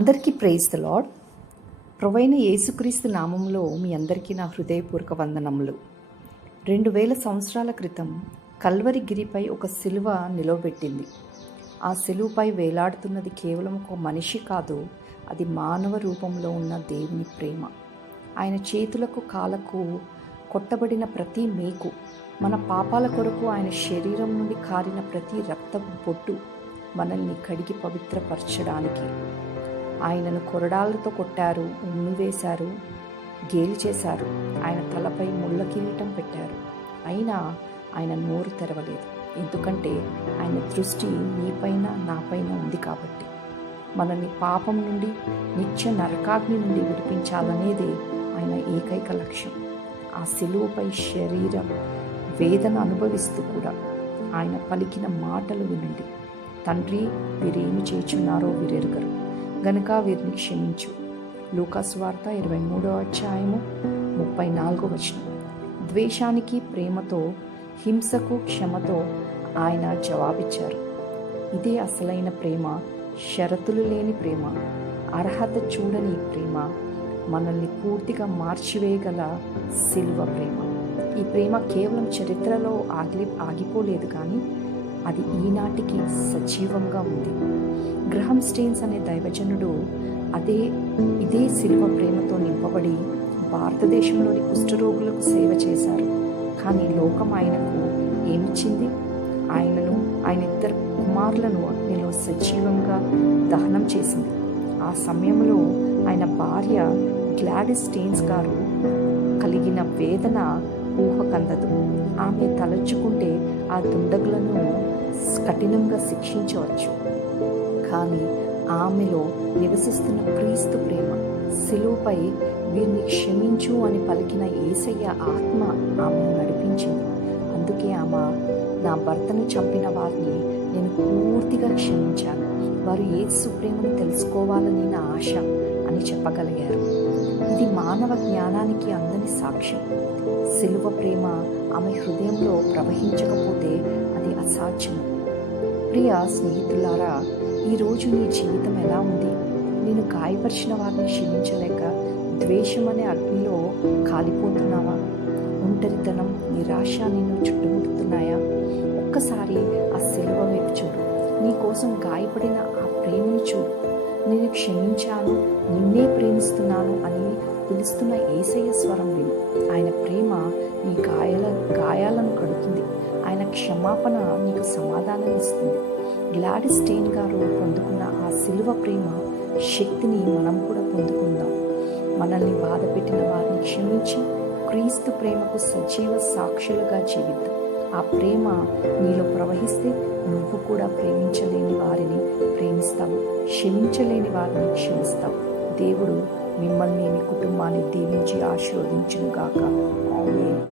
అందరికీ praise the lord. ప్రభువైన యేసుక్రీస్తు నామంలో మీ అందరికీ నా హృదయపూర్వక వందనములు. 2000 సంవత్సరాల క్రితం కల్వరి గిరిపై ఒక సిలువ నిలవబెట్టింది. ఆ సిలువపై వేలాడుతున్నది కేవలం ఒక మనిషి కాదు, అది మానవ రూపంలో ఉన్న దేవుని ప్రేమ. ఆయన చేతులకు కాళ్ళకు కొట్టబడిన ప్రతి మేకు, మన పాపాల కొరకు ఆయన శరీరం నుండి కారిన ప్రతి రక్తపు బొట్టు మనల్ని కడిగి పవిత్రపరచడానికి. ఆయనను కొరడాలతో కొట్టారు, ఉమ్మివేశారు, గేలి చేశారు. ఆయన తలపై ముళ్ళ కిరీటం పెట్టారు. అయినా ఆయన నోరు తెరవలేదు. ఎందుకంటే ఆయన దృష్టి నీపైన నాపైన ఉంది కాబట్టి. మనల్ని పాపం నుండి, నిత్య నరకాగ్ని నుండి విడిపించాలనేదే ఆయన ఏకైక లక్ష్యం. ఆ సిలువపై శరీరం వేదన అనుభవిస్తూ కూడా ఆయన పలికిన మాటలు వినండి. తండ్రి, వీరేమి చేయుచున్నారో వీరెరుగరు గనుక వీరిని క్షమించు. లూకాసు వార్త 23వ అధ్యాయము 34వ వచనం. ద్వేషానికి ప్రేమతో, హింసకు క్షమతో ఆయన జవాబిచ్చారు. ఇదే అసలైన ప్రేమ, షరతులు లేని ప్రేమ, అర్హత చూడని ప్రేమ, మనల్ని పూర్తిగా మార్చివేయగల సిలువ ప్రేమ. ఈ ప్రేమ కేవలం చరిత్రలో ఆగిపోలేదు, కానీ అది ఈనాటికి సజీవంగా ఉంది. గ్రహం స్టెయిన్స్ అనే దైవజనుడు ఇదే సిలువ ప్రేమతో నింపబడి భారతదేశంలోని కుష్ఠరోగులకు సేవ చేశారు. కానీ లోకం ఆయనకు ఏమిచ్చింది? ఆయన ఇద్దరు కుమారులను అగ్నిలో సజీవంగా దహనం చేసింది. ఆ సమయంలో ఆయన భార్య గ్లాడిస్ స్టెయిన్స్ గారు కలిగిన వేదన ఊహకందదు. ఆమె తలచుకుంటే ఆ దుండగులను కఠినంగా శిక్షించవచ్చు. కానీ ఆమెలో నివసిస్తున్న క్రీస్తు ప్రేమ, సిలువపై వీరిని క్షమించు అని పలికిన యేసయ్య ఆత్మ ఆమెను నడిపించింది. అందుకే ఆమె, నా భర్తను చంపిన వారిని నేను పూర్తిగా క్షమించాను, వారు యేసు ప్రేమను తెలుసుకోవాలని నా ఆశ అని చెప్పగలిగారు. ఇది మానవ జ్ఞానానికి అందని సాక్ష్యం. సిలువ ప్రేమ ఆమె హృదయంలో ప్రవహించకపోతే అది అసాధ్యం. ప్రియ స్నేహితులారా, ఈరోజు నీ జీవితం ఎలా ఉంది? నేను గాయపరిచిన వారిని క్షమించలేక ద్వేషం అనే అగ్నిలో కాలిపోతున్నావా? ఒంటరితనం, నిరాశ నిన్ను చుట్టుముడుతున్నాయా? ఒక్కసారి ఆ సిలువ వైపు చూడు. నీ కోసం గాయపడిన ఆ ప్రేమను చూడు. నేను క్షమించాను, నిన్నే ప్రేమిస్తున్నాను అని పిలుస్తున్న యేసయ్య స్వరం విను. ఆయన ప్రేమ నీ గాయాలను కడుతుంది. ఆయన క్షమాపణ నీకు సమాధానం ఇస్తుంది. గ్లాడిస్ స్టెయిన్ గారు పొందుకున్న ఆ సిలువ ప్రేమ శక్తిని మనం కూడా పొందుకుందాం. మనల్ని బాధ పెట్టిన వారిని క్షమించి క్రీస్తు ప్రేమకు సజీవ సాక్షులుగా జీవిద్దాం. ఆ ప్రేమ నీలో ప్రవహిస్తే నువ్వు కూడా ప్రేమించలేని వారిని ప్రేమిస్తావు, క్షమించలేని వారిని క్షమిస్తావు. దేవుడు మిమ్మల్ని, మీ కుటుంబాన్ని దీవించి ఆశీర్వదించును గాక. ఆమేన్.